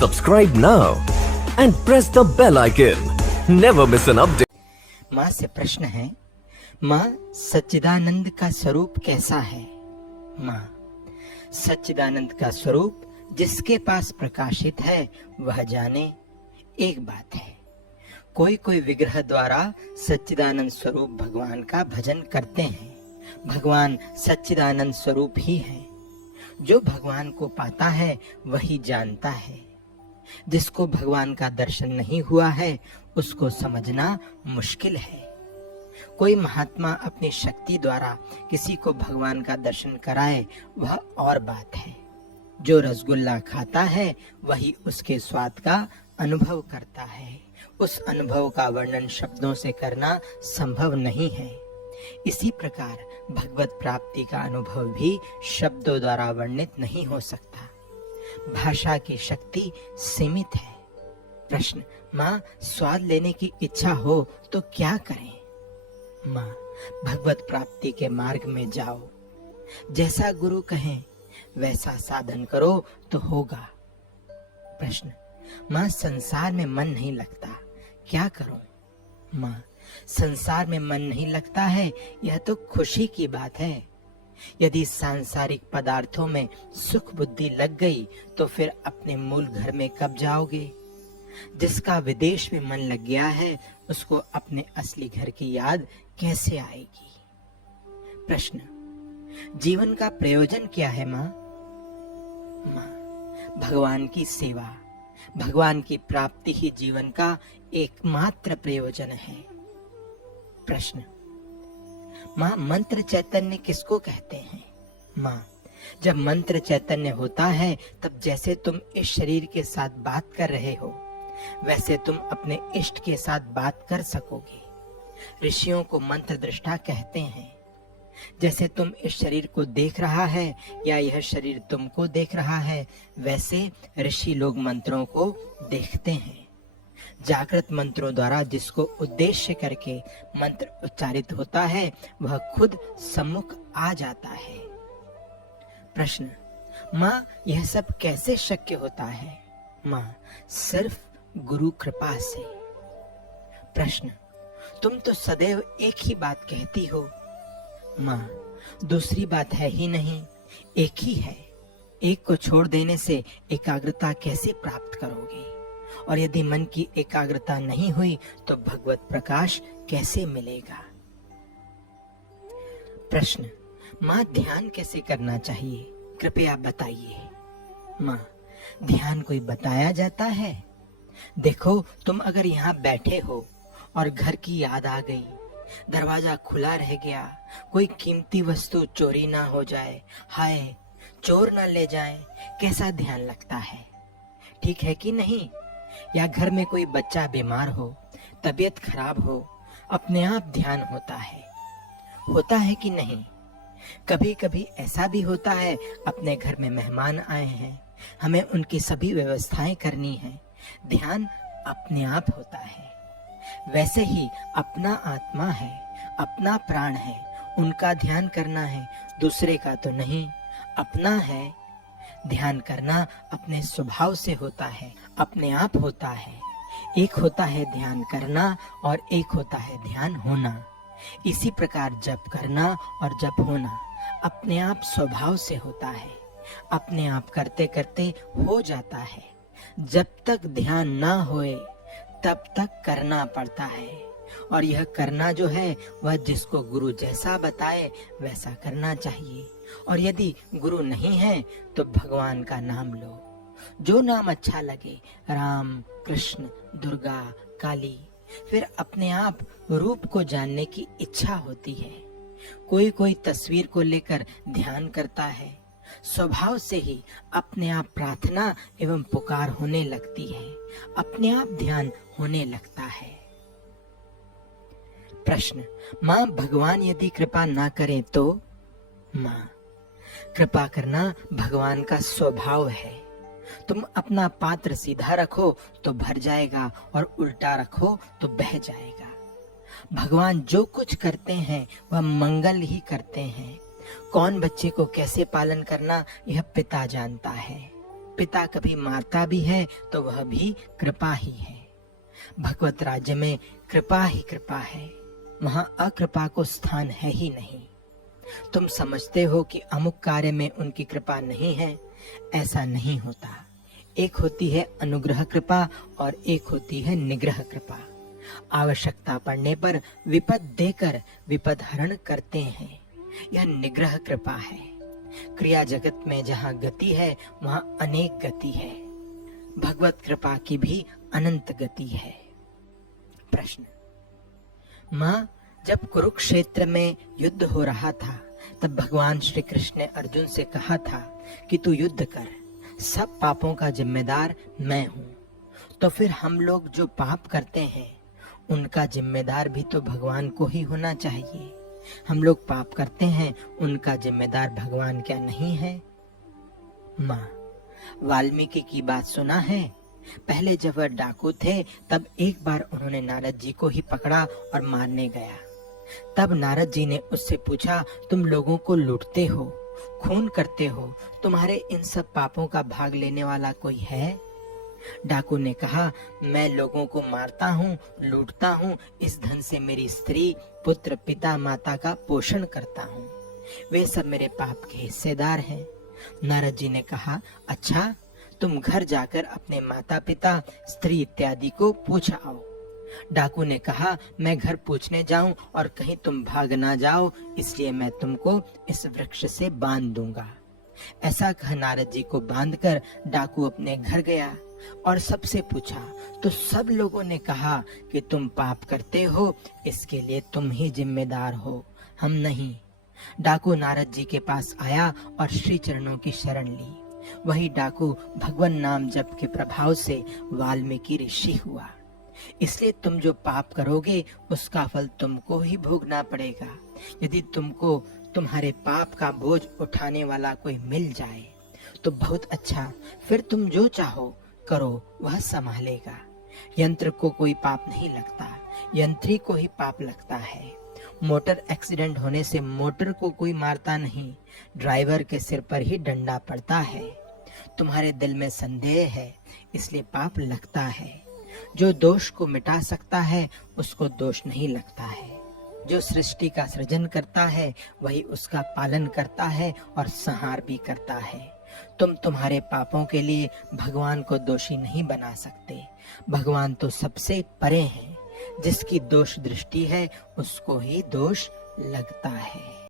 Subscribe now and press the bell icon. Never miss an update. माँ से प्रश्न है, माँ सच्चिदानंद का स्वरूप कैसा है? माँ, सच्चिदानंद का स्वरूप जिसके पास प्रकाशित है वह जाने। एक बात है, कोई कोई विग्रह द्वारा सच्चिदानंद स्वरूप भगवान का भजन करते हैं। भगवान सच्चिदानंद स्वरूप ही है। जो भगवान को पाता है वही जानता है। जिसको भगवान का दर्शन नहीं हुआ है उसको समझना मुश्किल है। कोई महात्मा अपनी शक्ति द्वारा किसी को भगवान का दर्शन कराए वह और बात है। जो रसगुल्ला खाता है वही उसके स्वाद का अनुभव करता है। उस अनुभव का वर्णन शब्दों से करना संभव नहीं है। इसी प्रकार भगवत प्राप्ति का अनुभव भी शब्दों द्वारा वर्णित नहीं हो सकता। भाषा की शक्ति सीमित है। प्रश्न, माँ स्वाद लेने की इच्छा हो तो क्या करें? माँ, भगवत प्राप्ति के मार्ग में जाओ। जैसा गुरु कहें वैसा साधन करो तो होगा। प्रश्न, माँ संसार में मन नहीं लगता, क्या करूं? माँ, संसार में मन नहीं लगता है यह तो खुशी की बात है। यदि सांसारिक पदार्थों में सुख बुद्धि लग गई तो फिर अपने मूल घर में कब जाओगे? जिसका विदेश में मन लग गया है उसको अपने असली घर की याद कैसे आएगी? प्रश्न, जीवन का प्रयोजन क्या है माँ? माँ, भगवान की सेवा, भगवान की प्राप्ति ही जीवन का एकमात्र प्रयोजन है। प्रश्न, माँ मंत्र चैतन्य किसको कहते हैं? माँ, जब मंत्र चैतन्य होता है तब जैसे तुम इस शरीर के साथ बात कर रहे हो वैसे तुम अपने इष्ट के साथ बात कर सकोगे। ऋषियों को मंत्र दृष्टा कहते हैं। जैसे तुम इस शरीर को देख रहा है या यह शरीर तुमको देख रहा है वैसे ऋषि लोग मंत्रों को देखते हैं। जागृत मंत्रों द्वारा जिसको उद्देश्य करके मंत्र उच्चारित होता है वह खुद सम्मुख आ जाता है। प्रश्न, माँ यह सब कैसे शक्य होता है? माँ, सिर्फ गुरु कृपा से। प्रश्न, तुम तो सदैव एक ही बात कहती हो। माँ, दूसरी बात है ही नहीं, एक ही है। एक को छोड़ देने से एकाग्रता कैसे प्राप्त करोगे? और यदि मन की एकाग्रता नहीं हुई तो भगवत प्रकाश कैसे मिलेगा? प्रश्न, माँ ध्यान कैसे करना चाहिए, कृपया बताइए। माँ, ध्यान कोई बताया जाता है? देखो, तुम अगर यहाँ बैठे हो और घर की याद आ गई, दरवाजा खुला रह गया, कोई कीमती वस्तु चोरी ना हो जाए, हाय चोर ना ले जाए, कैसा ध्यान लगता है? ठीक है कि नहीं? या घर में कोई बच्चा बीमार हो, तबीयत खराब हो, अपने आप ध्यान होता है कि नहीं? कभी कभी ऐसा भी होता है, अपने घर में मेहमान आए हैं, हमें उनकी सभी व्यवस्थाएं करनी है, ध्यान अपने आप होता है। वैसे ही अपना आत्मा है, अपना प्राण है, उनका ध्यान करना है, दूसरे का तो नहीं, अपना है। ध्यान करना अपने स्वभाव से होता है, अपने आप होता है। एक होता है ध्यान करना और एक होता है ध्यान होना। इसी प्रकार जप करना और जप होना अपने आप स्वभाव से होता है, अपने आप करते करते हो जाता है। जब तक ध्यान ना होए तब तक करना पड़ता है, और यह करना जो है वह जिसको गुरु जैसा बताए वैसा करना चाहिए। और यदि गुरु नहीं है तो भगवान का नाम लो, जो नाम अच्छा लगे, राम, कृष्ण, दुर्गा, काली। फिर अपने आप रूप को जानने की इच्छा होती है। कोई कोई तस्वीर को लेकर ध्यान करता है, स्वभाव से ही अपने आप प्रार्थना एवं पुकार होने लगती है, अपने आप ध्यान होने लगता है। प्रश्न, माँ भगवान यदि कृपा ना करें तो? माँ, कृपा करना भगवान का स्वभाव है। तुम अपना पात्र सीधा रखो तो भर जाएगा और उल्टा रखो तो बह जाएगा। भगवान जो कुछ करते हैं वह मंगल ही करते हैं। कौन बच्चे को कैसे पालन करना यह पिता जानता है। पिता कभी मारता भी है तो वह भी कृपा ही है। भगवत राज्य में कृपा ही कृपा है, वहां अकृपा को स्थान है ही नहीं। तुम समझते हो कि अमुक कार्य में उनकी कृपा नहीं है, ऐसा नहीं होता। एक होती है अनुग्रह कृपा और एक होती है निग्रह कृपा। आवश्यकता पड़ने पर विपद देकर विपद हरण करते हैं, यह निग्रह कृपा है। क्रिया जगत में जहाँ गति है वहाँ अनेक गति है, भगवत कृपा की भी अनंत गति है। प्रश्न: माँ, जब कुरुक्षेत्र में युद्ध हो रहा था तब भगवान श्री कृष्ण ने अर्जुन से कहा था कि तू युद्ध कर, सब पापों का जिम्मेदार मैं हूँ। तो फिर हम लोग जो पाप करते हैं उनका जिम्मेदार भी तो भगवान को ही होना चाहिए। हम लोग पाप करते हैं, उनका जिम्मेदार भगवान क्या नहीं है? माँ, वाल्मीकि की बात सुना है? पहले जब वह डाकू थे तब एक बार उन्होंने नारद जी को ही पकड़ा और मारने गया। तब नारद जी ने उससे पूछा, तुम लोगों को लूटते हो, खून करते हो, तुम्हारे इन सब पापों का भाग लेने वाला कोई है? डाकू ने कहा, मैं लोगों को मारता हूँ, लूटता हूँ, इस धन से मेरी स्त्री, पुत्र, पिता, माता का पोषण करता हूँ, वे सब मेरे पाप के हिस्सेदार हैं। नारद जी ने कहा, अच्छा, तुम घर जाकर अपने माता पिता, स्त्री इत्यादि को पूछ आओ। डाकू ने कहा, मैं घर पूछने जाऊं और कहीं तुम भाग ना जाओ, इसलिए मैं तुमको इस वृक्ष से बांध दूंगा। ऐसा कह नारद जी को बांधकर डाकू अपने घर गया और सबसे पूछा तो सब लोगों ने कहा कि तुम पाप करते हो, इसके लिए तुम ही जिम्मेदार हो, हम नहीं। डाकू नारद जी के पास आया और श्री चरणों की शरण ली। वही डाकू भगवान नाम जप के प्रभाव से वाल्मीकि ऋषि हुआ। इसलिए तुम जो पाप करोगे उसका फल तुमको ही भोगना पड़ेगा। यदि तुमको तुम्हारे पाप का बोझ उठाने वाला कोई मिल जाए तो बहुत अच्छा, फिर तुम जो चाहो करो, वह संभालेगा। यंत्र को कोई पाप नहीं लगता, यंत्री को ही पाप लगता है। मोटर एक्सीडेंट होने से मोटर को कोई मारता नहीं, ड्राइवर के सिर पर ही डंडा पड़ता है। तुम्हारे दिल में संदेह है, इसलिए पाप लगता है। जो दोष को मिटा सकता है उसको दोष नहीं लगता है। जो सृष्टि का सृजन करता है वही उसका पालन करता है और संहार भी करता है। तुम तुम्हारे पापों के लिए भगवान को दोषी नहीं बना सकते। भगवान तो सबसे परे हैं, जिसकी दोष दृष्टि है उसको ही दोष लगता है।